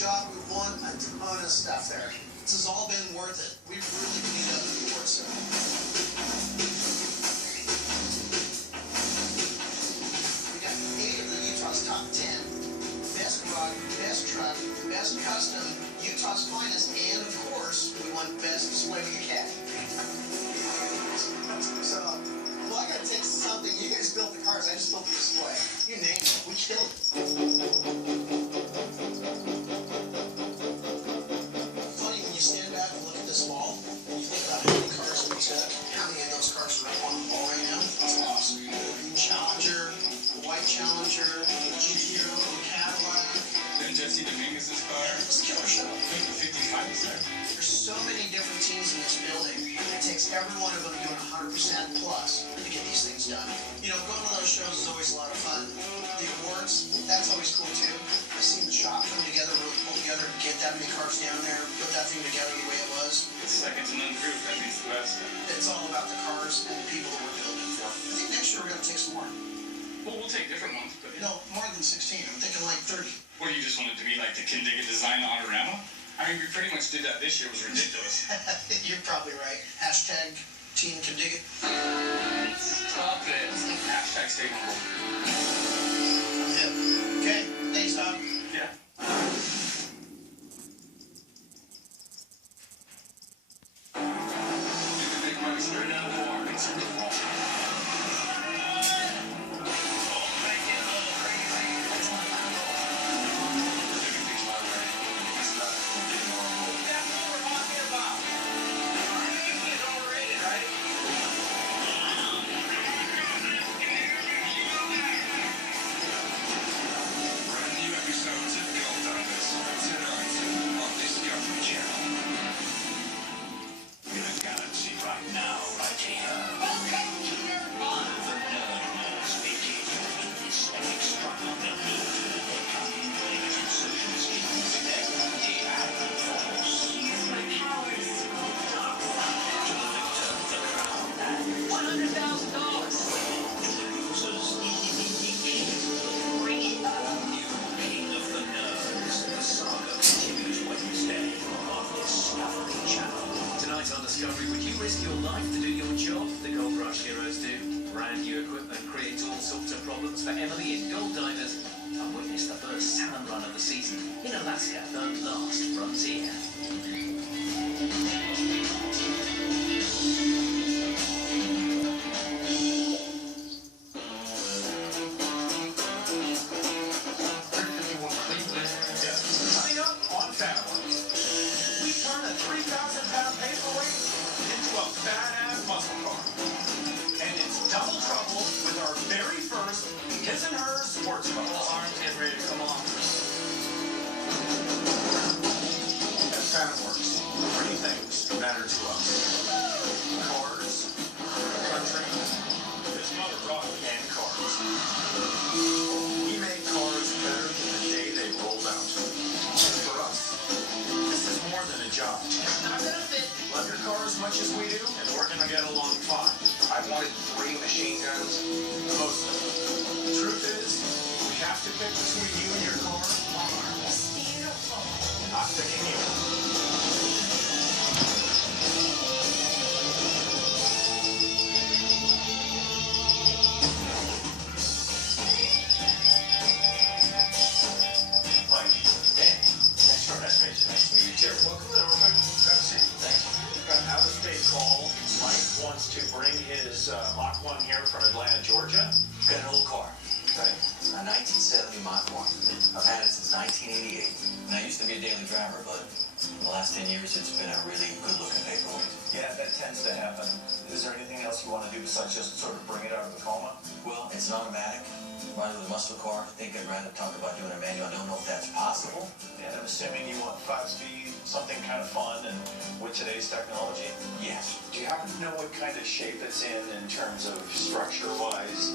job. We won a ton of stuff there. This has all been worth it. We really cleaned up the board, sir. We got 8 of the Utah's top 10. Best rock, best truck, best custom, Utah's finest, and of course, we won best display with the caddy. So, well, I gotta take something. You guys built the cars, I just built the display. You name it, we killed it. Funny when you stand back and look at this ball, and you think about how many cars we took, how many of those cars are up on the ball right now. It's awesome. Challenger, the white Challenger, the GTO, the Cadillac. Then Jesse Dominguez's car. It's a killer show. The 55 is there. There's so many different teams in this building. It takes every one of them doing 100% plus to get these things done. You know, going to those shows is always a lot of fun. The awards, that's always cool too. I've seen the shop come together, really pull together, and get that many cars down there, put that thing together the way it was. It's second to none group. That means the best. It's all about the cars and the people that we're building for. I think next year we're going to take some more. Well, we'll take different ones, but No, more than 16. I'm thinking like 30. What, you just want it to be like the Kindiga design Autorama? I mean, we pretty much did that this year. It was ridiculous. You're probably right. Hashtag Team Can Dig It. Stop it. Hashtag stay humble. Yeah. Okay, thanks, Tom. Yeah. You can make money straight out of the market. Super Bowl. On Discovery, would you risk your life to do your job? The Gold Rush heroes do. Brand new equipment creates all sorts of problems for Emily in Gold Divers. And witness the first salmon run of the season in Alaska, the last frontier. Coming up on Fanworks, we turn a 3,000-pound paperweight into a badass muscle car. And it's double trouble with our very first his and her sports car. Arms get ready to come on. At Fanworks, 3 things matter to us. Cars, country, this mother rock, and cars. We make cars better than the day they rolled out. And for us, this is more than a job. It's not going to fit. Love your car as much as we do, and we're going to get along fine. I wanted 3 machine guns, most of them. The truth is, we have to pick between you and your car. It's beautiful. I'm picking you. Mike, Dan, thanks for nice to meet you. Nice to meet you too. Welcome to Norfolk. Have a seat. Thanks. We've got an out-of-state call. Mike wants to bring his Mach 1 here from Atlanta, Georgia. Got an old car. Right. A 1970 Mach 1. I've had it since 1988. And I used to be a daily driver, but in the last 10 years, it's been a really good-looking paperweight. Yeah, that tends to happen. Is there anything else you want to do besides just sort of bring it out of the coma? Well, it's an automatic. Rather than a muscle car, I think I'd rather talk about doing a manual. I don't know if that's possible. And I'm assuming you want 5-speed, something kind of fun and with today's technology? Yes. Do you happen to know what kind of shape it's in terms of structure-wise?